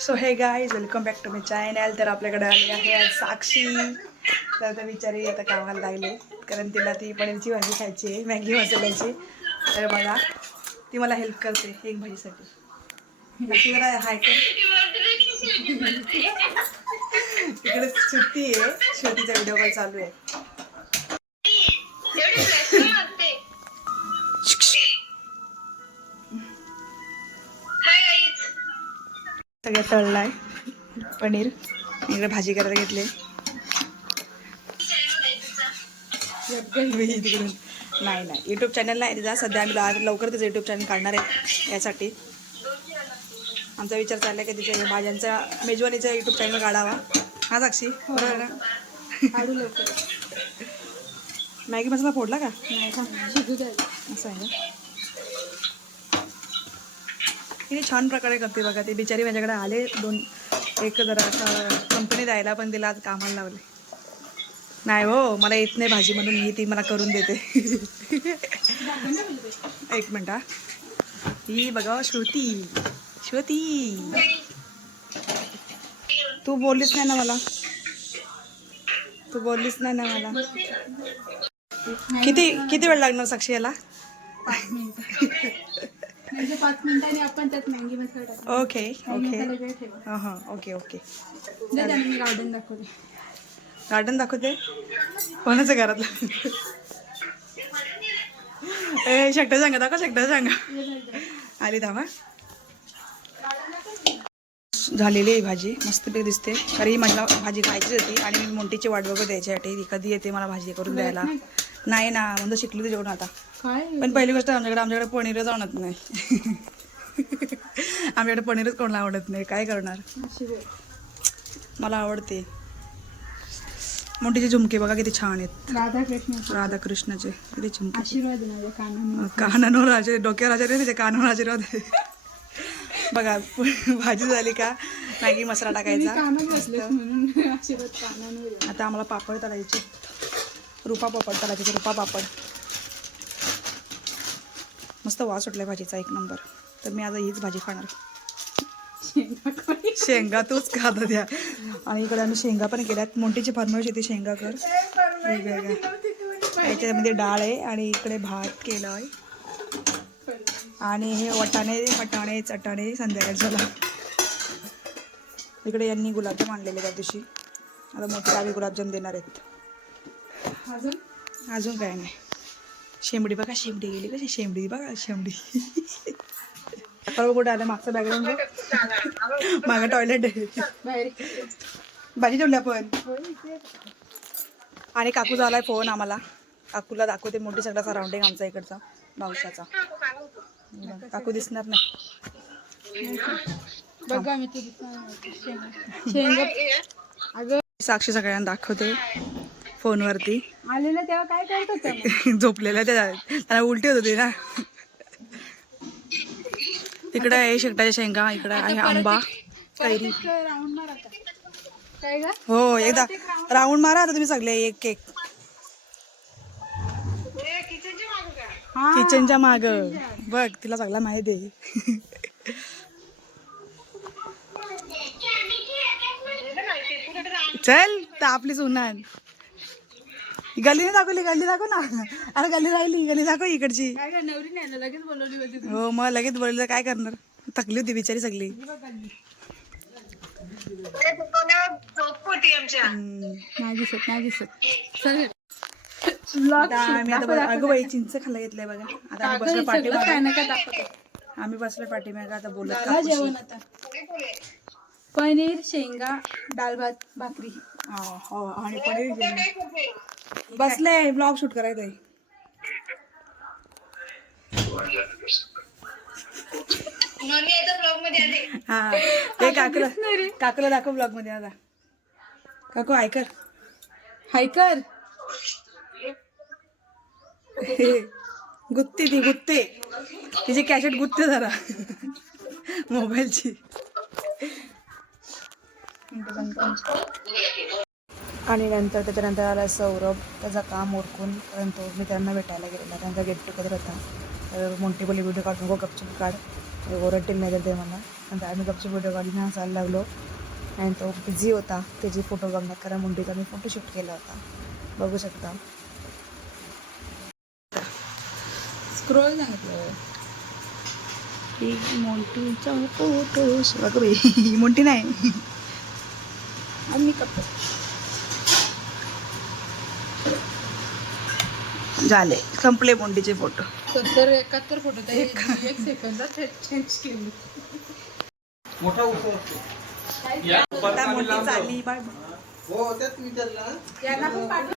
So hey guys welcome back to my channel. तर आपल्याकडे आली आहे आज साक्षी. तर आता बिचारी आता कामाला लागले कारण तिला ती पनीरची भाजी खायची आहे, मॅगी मसाल्याची. तर बघा ती मला हेल्प करते एक भाजीसाठी. बाकी जरा हाय कर. इकडे सुट्टी आहे, श्रुतीचा व्हिडिओ कॉल चालू आहे. सगळं तळलाय पनीर. इकडे भाजी करायला घेतले. तिकडून नाही यूट्यूब चॅनल नाही तिचा सध्या. आम्ही लवकर तिचं यूट्यूब चॅनल काढणार आहे. यासाठी आमचा विचार चालला की तिच्या भाज्यांचा मेजवानीचा यूट्यूब चॅनल काढावा. हा साक्षी बरोबर ना? काढू लवकर. मॅगी मसाला फोडला का? असं आहे ना. किती छान प्रकारे करते बघा. ती बिचारी माझ्याकडे आले एक जरा कंपनी द्यायला, पण तिला आज कामाला लावले. नाही हो, मला येत नाही भाजी म्हणून ही ती मला करून देते. एक मिनिट. ही बघा श्रुती. तू बोललीच नाही ना मला. किती वेळ लागणार साक्षी याला? 5 मिनिटांनी आपण त्यात मॅगी मसाला टाकू. ओके. हां ओके. मी गार्डन दाखवते. कोणाचं घरातलं? शकटा सांगा. आली धावा. झालेली आहे भाजी, मस्तपैकी दिसते. कारण ही मला भाजी खायची होती आणि मी मोंटीची वाट बघत द्यायच्यासाठी. ती कधी येते मला भाजी करून द्यायला. नाही ना, म्हणजे शिकली ते जेवण आता. पण पहिली गोष्ट आमच्याकडे पनीरच आवडत नाही. आमच्याकडे पनीरच कोणाला आवडत नाही. काय करणार. मला आवडते. मोठीचे झुमके बघा किती छान आहेत. राधाकृष्णाचे किती झुमके. आशीर्वाद कानावर राजे, डोक्यावर राजा रे त्याच्या कानावर आशीर्वाद. बघा भाजी झाली का मॅगी मसाला टाकायचा. आता आम्हाला पापड तळायचे. रुपा पापड. मस्त वास सुटलाय भाजीचा, एक नंबर. तर मी आता हीच भाजी खाणार. शेंगा तूच खाता द्या. आणि इकडे आम्ही शेंगा पण केल्यात. मोठीची फरमाईश येते शेंगा कर. याच्यामध्ये डाळ आहे आणि इकडे भात केला आहे. आणि हे वटाणे चटाणे संध्याकाळ झाला. इकडे यांनी गुलाबजाम आणलेले त्या दिवशी. आता मोठी आम्ही गुलाबजाम देणार आहेत. अजून काय नाही. शेंबडी बघा, शेंबडी गेली कशी. शेंबडी बरोबर कुठे आलं मागचं बॅकग्राऊंड. मागं टॉयलेट आहे. भाजी ठेवली आपण. आणि काकू झालाय फोन आम्हाला. काकूला दाखवते मोठी सगळा सराउंडिंग आमचा इकडचा भावशाचा. काकू दिसणार नाही. बघा मी साक्षी सगळ्यांना दाखवते फोनवरती. आलेलं तेव्हा काय करत होतं? झोपलेल्या त्यांना उलटी होत होती ना. इकडे आहे शेकटाच्या शेंगा. इकडे आहे आंबा, कैरी. हो एकदा राऊंड मारा आता तुम्ही सगळे एक किचनच्या माग. बघ तिला सगळा माहिती आहे. चल तर आपली सुनान. गल्लीने दाखवली. गल्ली दाखव ना. अरे गल्ली राहिली. गल्ली दाखव इकडची. लगेच बोलवली होती. हो मग लगेच बोललं काय करणार. थकली होती बिचारी सगळी. अगं बाई चिंच खायला घेतलंय बघा. आता आम्ही बसलो पाठीमागे. आता बोलत जेवण आता पनीर शेंगा डाळ भात भाकरी. हो आणि पनीर बसले. ब्लॉग शूट करायचंय. हा ते काकूला दाखव ब्लॉग मध्ये. आता काकू हायकर गुत्ते तिची कॅसेट गुत्ते जरा मोबाईलची. आणि नंतर त्याच्यानंतर आला सौरभ. त्याचं काम ओळखून परंतु मी त्यांना भेटायला गेलेला. त्यांचा गेट टुगेदर होता. तर मोठी बोली व्हिडिओ काढून गपचूप काढ. ओरडतील नाही तर ते मला. नंतर आम्ही गपचे फोटो काढून हसायला लागलो आणि तो बिझी होता त्याचे फोटो बघण्यात, कारण मुंडीचा मी फोटोशूट केला होता, बघू शकता. स्क्रोल सांगितलं. मोंटीचा फोटो बघ ही मोंटी नाही आम्ही करतो. झाले, संपले मोंटीचे फोटो. 70-71 फोटो त्या एक सेकंदात चेंज केले. आता मोठी चालली बाय. हो त्यात विचारलं यांना पण पाठव.